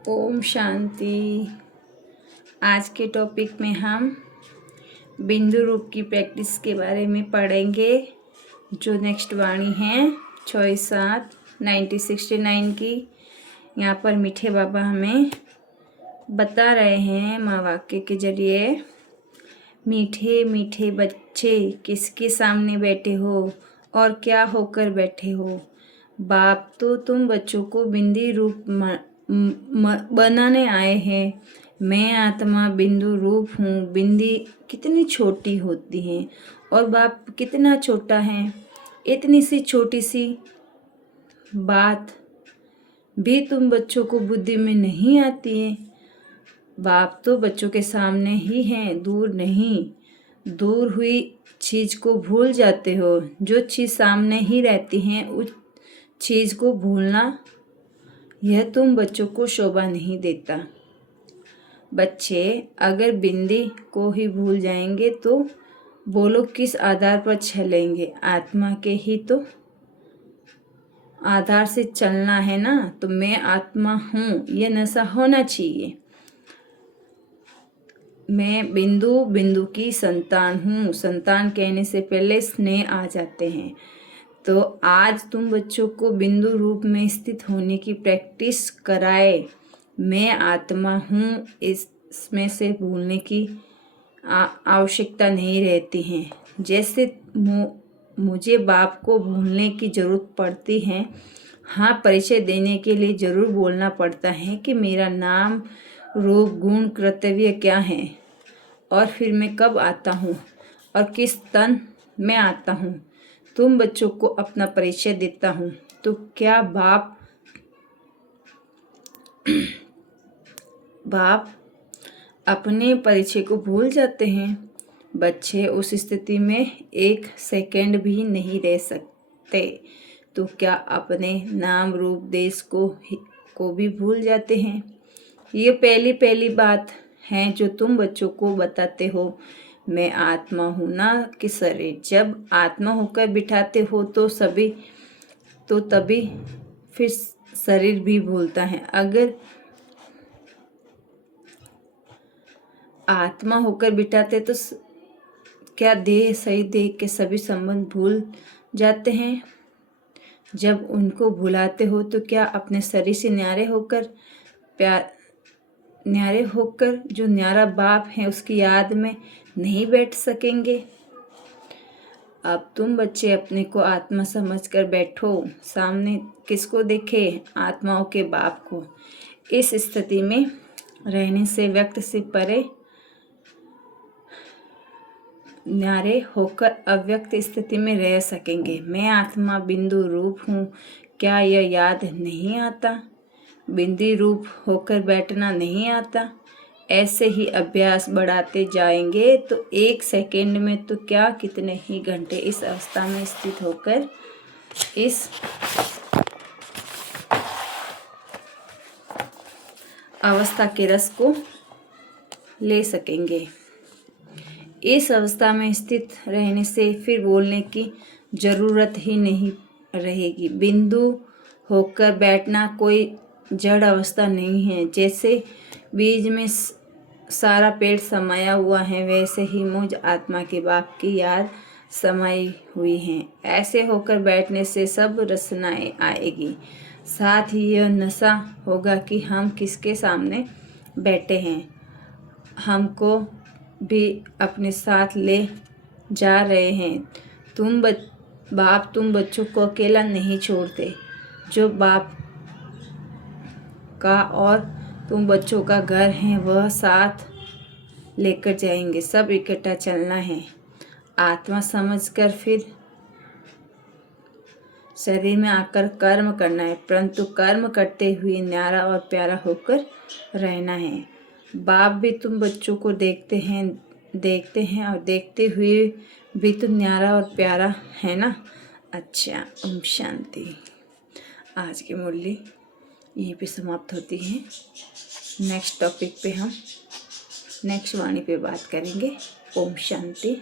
ओम शांति। आज के टॉपिक में हम बिंदु रूप की प्रैक्टिस के बारे में पढ़ेंगे। जो नेक्स्ट वाणी है 6-7-1969 की। यहाँ पर मीठे बाबा हमें बता रहे हैं माँ वाक्य के जरिए। मीठे मीठे बच्चे किसके सामने बैठे हो और क्या होकर बैठे हो। बाप तो तुम बच्चों को बिंदी रूप बनाने आए हैं। मैं आत्मा बिंदु रूप हूँ। बिंदी कितनी छोटी होती है और बाप कितना छोटा है। इतनी सी छोटी सी बात भी तुम बच्चों को बुद्धि में नहीं आती है। बाप तो बच्चों के सामने ही हैं, दूर नहीं। दूर हुई चीज़ को भूल जाते हो। जो चीज़ सामने ही रहती है उस चीज़ को भूलना यह तुम बच्चों को शोभा नहीं देता। बच्चे अगर बिंदी को ही भूल जाएंगे तो बोलो किस आधार पर चलेंगे। आत्मा के ही तो आधार से चलना है ना। तो मैं आत्मा हूँ यह नशा होना चाहिए। मैं बिंदु की संतान हूँ। संतान कहने से पहले स्नेह आ जाते हैं। तो आज तुम बच्चों को बिंदु रूप में स्थित होने की प्रैक्टिस कराए। मैं आत्मा हूँ इसमें से भूलने की आवश्यकता नहीं रहती है। जैसे मुझे बाप को भूलने की ज़रूरत पड़ती है। हाँ, परिचय देने के लिए ज़रूर बोलना पड़ता है कि मेरा नाम, रूप, गुण, कर्तव्य क्या है और फिर मैं कब आता हूँ और किस तन में आता हूँ। तुम बच्चों को अपना परिचय देता हूँ तो क्या बाप अपने परिचय को भूल जाते हैं। बच्चे उस स्थिति में एक सेकंड भी नहीं रह सकते। तो क्या अपने नाम, रूप, देश को भी भूल जाते हैं। ये पहली बात है जो तुम बच्चों को बताते हो। मैं आत्मा हूँ ना कि शरीर। जब आत्मा होकर बिठाते हो तो तभी फिर शरीर भी भूलता है। अगर आत्मा होकर बिठाते तो क्या देह, सही देह के सभी संबंध भूल जाते हैं। जब उनको भुलाते हो तो क्या अपने शरीर से न्यारे होकर जो न्यारा बाप है उसकी याद में नहीं बैठ सकेंगे। अब तुम बच्चे अपने को आत्मा समझकर बैठो। सामने किसको देखे? आत्माओं के बाप को। इस स्थिति में रहने से व्यक्त से परे न्यारे होकर अव्यक्त स्थिति में रह सकेंगे। मैं आत्मा बिंदु रूप हूँ। क्या यह याद नहीं आता? बिंदी रूप होकर बैठना नहीं आता। ऐसे ही अभ्यास बढ़ाते जाएंगे तो एक सेकंड में तो क्या कितने ही घंटे इस अवस्था में स्थित होकर इस अवस्था के रस को ले सकेंगे। इस अवस्था में स्थित रहने से फिर बोलने की ज़रूरत ही नहीं रहेगी। बिंदु होकर बैठना कोई जड़ अवस्था नहीं है। जैसे बीज में सारा पेड़ समाया हुआ है वैसे ही मुझ आत्मा के बाप की याद समाई हुई है। ऐसे होकर बैठने से सब रचनाएं आएगी। साथ ही यह नशा होगा कि हम किसके सामने बैठे हैं। हमको भी अपने साथ ले जा रहे हैं। बाप तुम बच्चों को अकेला नहीं छोड़ते। जो बाप का और तुम बच्चों का घर है वह साथ लेकर जाएंगे। सब इकट्ठा चलना है। आत्मा समझकर फिर शरीर में आकर कर्म करना है, परंतु कर्म करते हुए न्यारा और प्यारा होकर रहना है। बाप भी तुम बच्चों को देखते हैं और देखते हुए भी तो न्यारा और प्यारा है ना। अच्छा, ओम शांति। आज की मुरली यहीं पे समाप्त होती है। नेक्स्ट टॉपिक पे हम नेक्स्ट वाणी पे बात करेंगे। ओम शांति।